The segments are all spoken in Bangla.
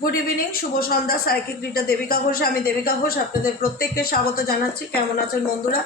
গুড ইভিনিং, শুভ সন্ধ্যা। Psychic reader Debika Ghosh. আমি দেবিকা ঘোষ আপনাদের প্রত্যেককে স্বাগত জানাচ্ছি। কেমন আছেন বন্ধুরা?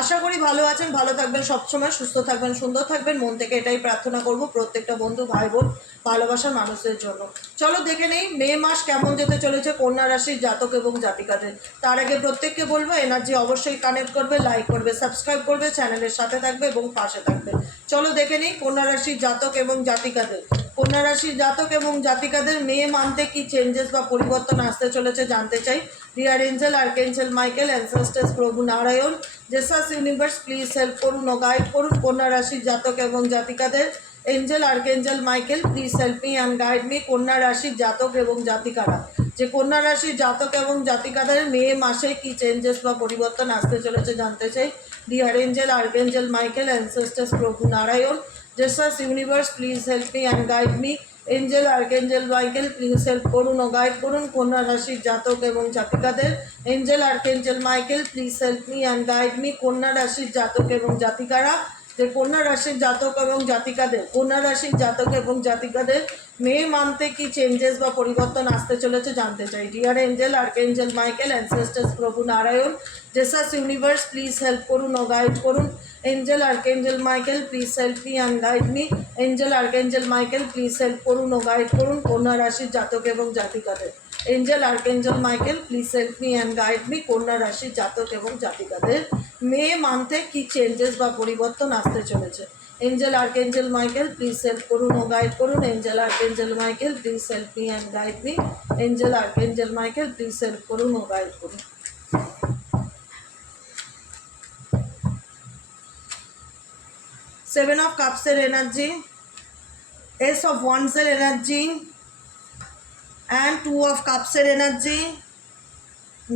আশা করি ভালো আছেন, ভালো থাকবেন, সবসময় সুস্থ থাকবেন, সুন্দর থাকবেন। মন থেকে এটাই প্রার্থনা করব প্রত্যেকটা বন্ধু, ভাই বোন, ভালোবাসার মানুষদের জন্য। চলো দেখে নেই মে মাস কেমন যেতে চলেছে কন্যা রাশির জাতক এবং জাতিকাদের। তার আগে প্রত্যেককে বলবো এনার্জি অবশ্যই কানেক্ট করবে, লাইক করবে, সাবস্ক্রাইব করবে, চ্যানেলের সাথে থাকবে এবং পাশে থাকবে। চলো দেখে নিই কন্যা রাশির জাতক এবং জাতিকাদের। কন্যা রাশির জাতক এবং জাতিকাদের মে মান্থে কি চেঞ্জেস বা পরিবর্তন আসতে চলেছে জানতে চাই। Dear angel, archangel Michael, ancestors, প্রভু Narayan, Jesus universe please help করুন ও গাইড করুন কন্যা রাশির জাতক এবং জাতিকাদের। Angel, archangel Michael please help me and guide me. কন্যা রাশির জাতক এবং জাতিকারা, যে কন্যা রাশির জাতক এবং জাতিকাদের মে মাসে কি চেঞ্জেস বা পরিবর্তন আসতে চলেছে জানতে চাই। Dear angel, archangel Michael, ancestors, প্রভু Narayan, Jesus universe please help me and guide me. Angel, archangel Michael please help করুন ও গাইড করুন কন্যা রাশির জাতক এবং জাতিকাদের। Angel, archangel Michael please help me and guide me. কন্যা রাশির জাতক এবং জাতিকারা, যে কন্যা রাশির জাতক এবং জাতিকাদের, কন্যা রাশির জাতক এবং জাতিকাদের মে মান্থে কি চেঞ্জেস বা পরিবর্তন আসতে চলেছে জানতে চাই। Dear angel, archangel Michael, ancestors, প্রভু Narayan, Jesus universe please help করুন ও গাইড করুন। Angel, archangel Michael please help me and guide me. Angel, archangel Michael please help করুন ও গাইড করুন কন্যা রাশির জাতক এবং জাতিকাদের। Angel, archangel Michael please help me and guide me. কন্যা রাশির জাতক এবং জাতিকাদের মে মান্থে কি চেঞ্জেস বা পরিবর্তন আসতে চলেছে। Angel, archangel Michael please help করুন ও গাইড করুন। Angel, archangel Michael please help me and guide me. Angel, archangel Michael please help করুন ও গাইড করুন। সেভেন অফ কাপসের এনার্জি, এস অফ ওয়ান্সের এনার্জি, অ্যান্ড টু অফ কাপসের এনার্জি,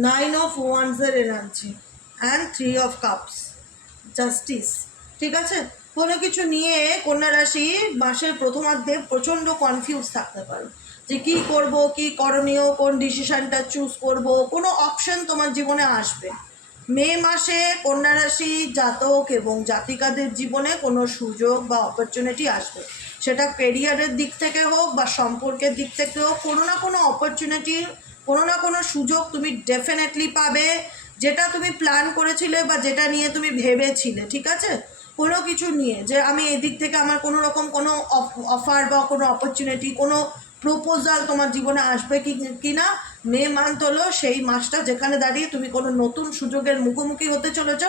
নাইন অফ ওয়ান্সের energy, and three of cups, justice. ঠিক আছে, কোনো কিছু নিয়ে কন্যা রাশি মাসের প্রথমার্ধে প্রচণ্ড কনফিউজ থাকতে পারো যে কী করব, কী করণীয়, কোন ডিসিশানটা চুজ করব। কোনো অপশন তোমার জীবনে আসবে। মে মাসে কন্যা রাশি জাতক এবং জাতিকাদের জীবনে কোনো সুযোগ বা অপরচুনিটি আসবে। সেটা কেরিয়ারের দিক থেকে হোক বা সম্পর্কের দিক থেকে হোক, কোনো না কোনো অপরচুনিটি, কোনো না কোনো সুযোগ তুমি ডেফিনেটলি পাবে, যেটা তুমি প্ল্যান করেছিলে বা যেটা নিয়ে তুমি ভেবেছিলে। ঠিক আছে, কোনো কিছু নিয়ে যে আমি এদিক থেকে আমার কোনো রকম কোনো অফার বা কোনো অপরচুনিটি, কোনো প্রপোজাল তোমার জীবনে আসবে কি না, মে মান্থ হলো সেই মাসটা যেখানে দাঁড়িয়ে তুমি কোনো নতুন সুযোগের মুখোমুখি হতে চলেছ।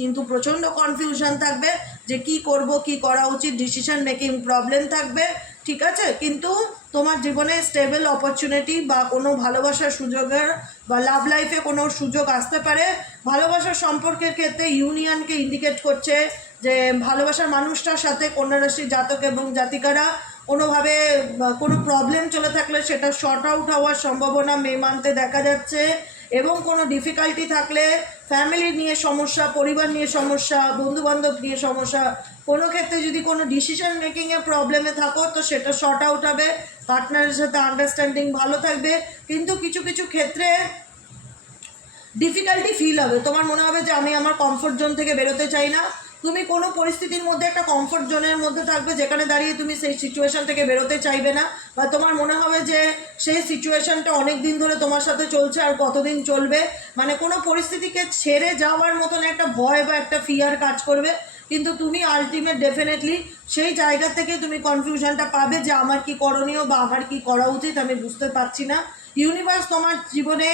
কিন্তু প্রচণ্ড কনফিউশন থাকবে যে কি করব, কি করা উচিত, ডিসিশন মেকিং প্রবলেম থাকবে। ঠিক আছে, কিন্তু তোমার জীবনে স্টেবল অপরচুনিটি বা কোনো ভালোবাসার সুযোগের বা লাভ লাইফে কোনো সুযোগ আসতে পারে। ভালোবাসার সম্পর্কের ক্ষেত্রে ইউনিয়নকে ইন্ডিকেট করছে যে ভালোবাসার মানুষটার সাথে কন্যা রাশির জাতক এবং জাতিকারা কোনোভাবে কোনো প্রবলেম চলে থাকলে সেটা শর্ট আউট হওয়ার সম্ভাবনা মে মান্থে দেখা যাচ্ছে। এবং কোনো ডিফিকাল্টি থাকলে, ফ্যামিলি নিয়ে সমস্যা, পরিবার নিয়ে সমস্যা, বন্ধুবান্ধব নিয়ে সমস্যা, কোনো ক্ষেত্রে যদি কোনো ডিসিশন মেকিংয়ে প্রবলেমে থাকো তো সেটা শর্ট আউট হবে। পার্টনারের সাথে আন্ডারস্ট্যান্ডিং ভালো থাকবে, কিন্তু কিছু কিছু ক্ষেত্রে ডিফিকাল্টি ফিল হবে। তোমার মনে হবে যে আমি আমার কমফোর্ট জোন থেকে বেরোতে চাই না। তুমি কোনো পরিস্থিতির মধ্যে একটা কমফোর্ট জোনের মধ্যে থাকবে যেখানে দাঁড়িয়ে তুমি সেই সিচুয়েশান থেকে বেরোতে চাইবে না, বা তোমার মনে হবে যে সেই সিচুয়েশানটা অনেক দিন ধরে তোমার সাথে চলছে আর কতদিন চলবে। মানে কোনো পরিস্থিতিকে ছেড়ে যাওয়ার মতন একটা ভয় বা একটা ফিয়ার কাজ করবে। কিন্তু তুমি আলটিমেট ডেফিনেটলি সেই জায়গা থেকে তুমি কনফিউশনটা পাবে যে আমার কি করণীয় বা আমার কি করা উচিত আমি বুঝতে পারছি না। ইউনিভার্স তোমার জীবনে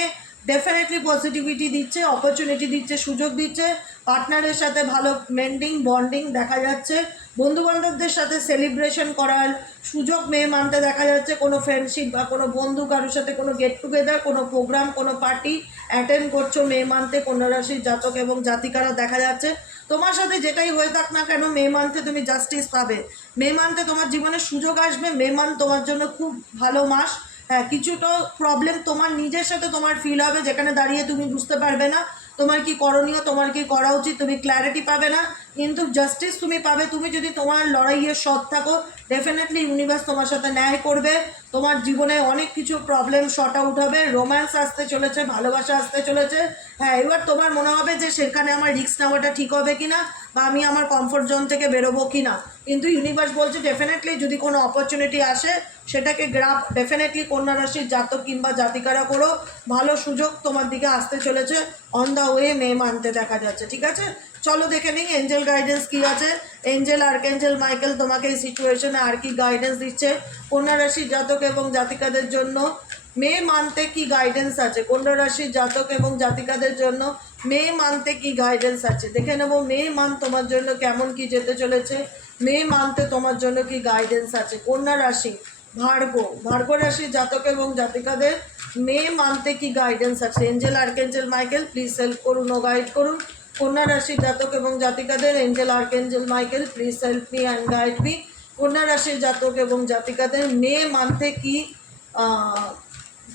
ডেফিনেটলি পজিটিভিটি দিচ্ছে, অপরচুনিটি দিচ্ছে, সুযোগ দিচ্ছে। পার্টনারের সাথে ভালো মেন্ডিং বন্ডিং দেখা যাচ্ছে। বন্ধুবান্ধবদের সাথে সেলিব্রেশন করার সুযোগ মে মান্থে দেখা যাচ্ছে। কোনো ফ্রেন্ডশিপ বা কোনো বন্ধু কারোর সাথে কোনো গেট টুগেদার, কোনো প্রোগ্রাম, কোনো পার্টি অ্যাটেন্ড করছো মে মান্থে কন্যা রাশির জাতক এবং জাতিকারা দেখা যাচ্ছে। তোমার সাথে যেটাই হয়ে থাক না কেন মে মান্থে তুমি জাস্টিস পাবে। মে মান্থে তোমার জীবনে সুযোগ আসবে। মে মান্থ তোমার জন্য খুব ভালো মাস। হ্যাঁ, কিছুটা প্রবলেম তোমার নিজের সাথে তোমার ফিল হবে যেখানে দাঁড়িয়ে তুমি বুঝতে পারবে না তোমার কি করণীয়, তোমার কি করা উচিত, তুমি ক্ল্যারিটি পাবে না, কিন্তু জাস্টিস তুমি পাবে। তুমি যদি তোমার লড়াইয়ে সৎ থাকো ডেফিনেটলি ইউনিভার্স তোমার সাথে ন্যায় করবে। তোমার জীবনে অনেক কিছু প্রবলেম শর্ট আউট হবে। রোম্যান্স আসতে চলেছে, ভালোবাসা আসতে চলেছে, হ্যাঁ, এবার তোমার মনে হবে যে সেখানে আমার রিস্ক নেওয়াটা ঠিক হবে কিনা, বা আমি আমার কমফোর্ট জোন থেকে বেরোবো কিনা। কিন্তু ইউনিভার্স বলছে ডেফিনেটলি যদি কোনো অপরচুনিটি আসে সেটাকে গ্রাব ডেফিনেটলি কন্যা রাশির জাতক কিংবা জাতিকারা করো, ভালো সুযোগ তোমার দিকে আসতে চলেছে। অন দ্য ওয়ে মে মানতে দেখা যাচ্ছে। ঠিক আছে, চলো দেখে নিই এঞ্জেল গাইডেন্স কী আছে। এঞ্জেল আর্কএঞ্জেল মাইকেল তোমাকে এই সিচুয়েশনে আর কি গাইডেন্স দিচ্ছে কন্যা রাশির জাতক এবং জাতিকাদের জন্য মে মানতে কি গাইডেন্স আছে, কন্যা রাশির জাতক এবং জাতিকাদের জন্য মে মানতে কি গাইডেন্স আছে দেখে নেব। মে মান তোমার জন্য কেমন কি যেতে চলেছে, মে মানতে তোমার জন্য কি গাইডেন্স আছে। কন্যা রাশি ভার্গো রাশির জাতক এবং জাতিকাদের মে মানতে কি গাইডেন্স আছে। Angel archangel Michael please help করুন ও গাইড করুন। কন্যা রাশির জাতক এবং জাতিকাদের angel archangel Michael please help me and guide me. কন্যা রাশির জাতক এবং জাতিকাদের মে মানতে কি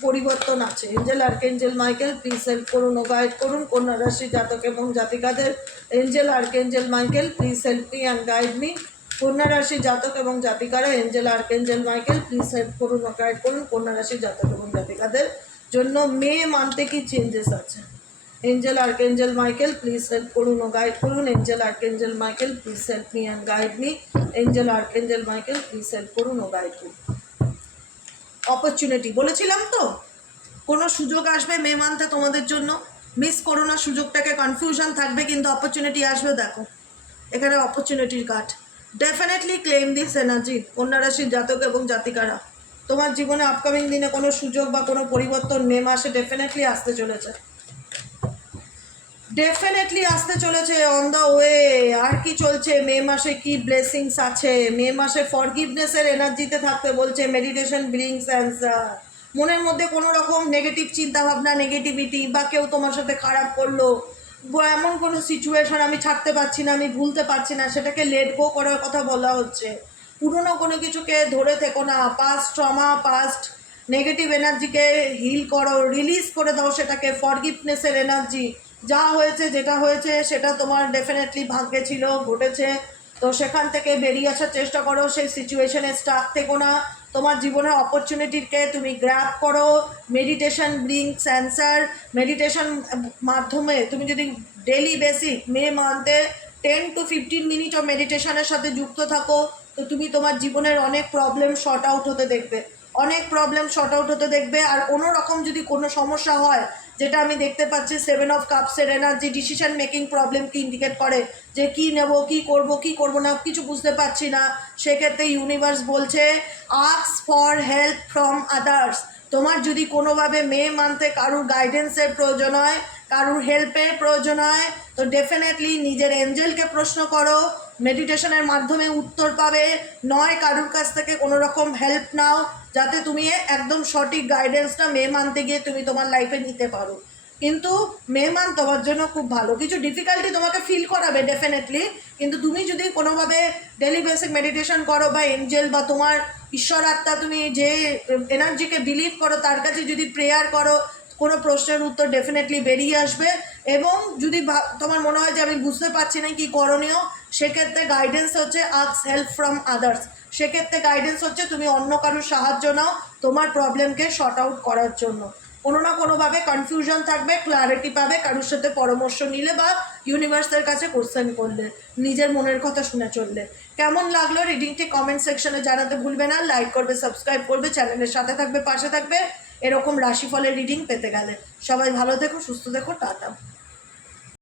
পরিবর্তন আছে। Angel archangel Michael please help করুন ও গাইড করুন। কন্যা রাশির জাতক এবং জাতিকাদের angel archangel Michael please help me and guide me. কন্যা রাশির জাতক এবং জাতিকারা angel archangel Michael please help করুন ও গাইড করুন। কন্যা রাশির জাতক এবং জাতিকাদের জন্য মে মানতে কি চেঞ্জেস আছে। Angel archangel Michael please help করুন ও গাইড করুন। Angel archangel Michael please help me and guide me. Angel archangel Michael please help করুন ও গাইড করুন। অপরচুনিটি বলেছিলাম তো, কোনো সুযোগ আসবে মে মান্থে তোমাদের জন্য, মিস করো না সুযোগটাকে। কনফিউশন থাকবে কিন্তু অপরচুনিটি আসবে। দেখো এখানে অপরচুনিটির card, definitely claim this energy. কন্যা রাশির জাতক এবং জাতিকারা তোমার জীবনে আপকামিং দিনে কোনো সুযোগ বা কোনো পরিবর্তন মে মাসে ডেফিনেটলি আসতে চলেছে, ডেফিনেটলি আসতে চলেছে। অন দ্য ওয়ে আর কি চলছে মে মাসে, কি ব্লেসিংস আছে মে মাসে। ফরগিভনেসের এনার্জিতে থাকতে বলছে। Meditation brings answer. মনের মধ্যে কোনো রকম নেগেটিভ চিন্তাভাবনা, নেগেটিভিটি বা কেউ তোমার সাথে খারাপ করলো, এমন কোনো সিচুয়েশন আমি ছাড়তে পারছি না, আমি ভুলতে পারছি না, সেটাকে লেট গো করার কথা বলা হচ্ছে। পুরনো কোনো কিছুকে ধরে থেকো না। পাস্ট ট্রমা, পাস্ট নেগেটিভ এনার্জিকে হিল করো, রিলিজ করে দাও সেটাকে। ফরগিভনেসের এনার্জি, যা হয়েছে যেটা হয়েছে সেটা তোমার ডেফিনেটলি ভাগ্যে ছিল, ঘটেছে। তো সেখান থেকে বেরিয়ে আসার চেষ্টা করো, সেই সিচুয়েশনে স্টাক থেকো না। তোমার জীবনের অপরচুনিটিকে তুমি গ্র্যাব করো। Meditation brings answer. মেডিটেশন মাধ্যমে তুমি যদি ডেলি বেসিক মে মান্থে 10 to 15 মিনিট অফ মেডিটেশনের সাথে যুক্ত থাকো, তো তুমি তোমার জীবনের অনেক প্রবলেম শর্ট আউট হতে দেখবে, অনেক প্রবলেম শর্ট আউট হতে দেখবে। আর কোনো রকম যদি কোনো সমস্যা হয়, যেটা আমি দেখতে পাচ্ছি 7 অফ কাপসের এনার্জি ডিসিশন মেকিং প্রবলেমকে ইন্ডিকেট করে, যে কী নেব, কী করব না, কিছু বুঝতে পারছি না। সেক্ষেত্রে ইউনিভার্স বলছে ask for help from others. তোমার যদি কোনোভাবে মে মান্থে কারুর গাইডেন্সের প্রয়োজন হয়, কারুর হেল্পের প্রয়োজন হয়, তো ডেফিনেটলি নিজের এঞ্জেলকে প্রশ্ন করো। মেডিটেশনের মাধ্যমে উত্তর পাবে, নয় কারুর কাছ থেকে কোনো রকম হেল্প নাও, যাতে তুমি একদম সঠিক গাইডেন্সটা মে মান্থে গিয়ে তুমি তোমার লাইফে নিতে পারো। কিন্তু মে মান্থ তোমার জন্য খুব ভালো। কিছু ডিফিকাল্টি তোমাকে ফিল করাবে ডেফিনেটলি, কিন্তু তুমি যদি কোনোভাবে ডেলি বেসিক মেডিটেশন করো বা এঞ্জেল বা তোমার ঈশ্বর আত্মা, তুমি যে এনার্জিকে বিলিভ করো তার কাছে যদি প্রেয়ার করো, কোনো প্রশ্নের উত্তর ডেফিনেটলি বেরিয়ে আসবে। এবং যদি তোমার মনে হয় যে আমি বুঝতে পারছি না কি করণীয়, সেক্ষেত্রে গাইডেন্স হচ্ছে আস্ক হেল্প ফ্রম আদার্স। সেক্ষেত্রে গাইডেন্স হচ্ছে তুমি অন্য কারোর সাহায্য নাও তোমার প্রবলেমকে শর্ট আউট করার জন্য। কোনো না কোনোভাবে কনফিউশন থাকবে, ক্লারিটি পাবে কারোর সাথে পরামর্শ নিলে বা ইউনিভার্সের কাছে কোশ্চেন করলে, নিজের মনের কথা শুনে চললে। কেমন লাগলো রিডিংটি কমেন্ট সেকশনে জানাতে ভুলবে না। লাইক করবে, সাবস্ক্রাইব করবে, চ্যানেলের সাথে থাকবে, পাশে থাকবে এরকম রাশিফলের রিডিং পেতে গেলে। সবাই ভালো থেকো, সুস্থ থেকো, টাটা।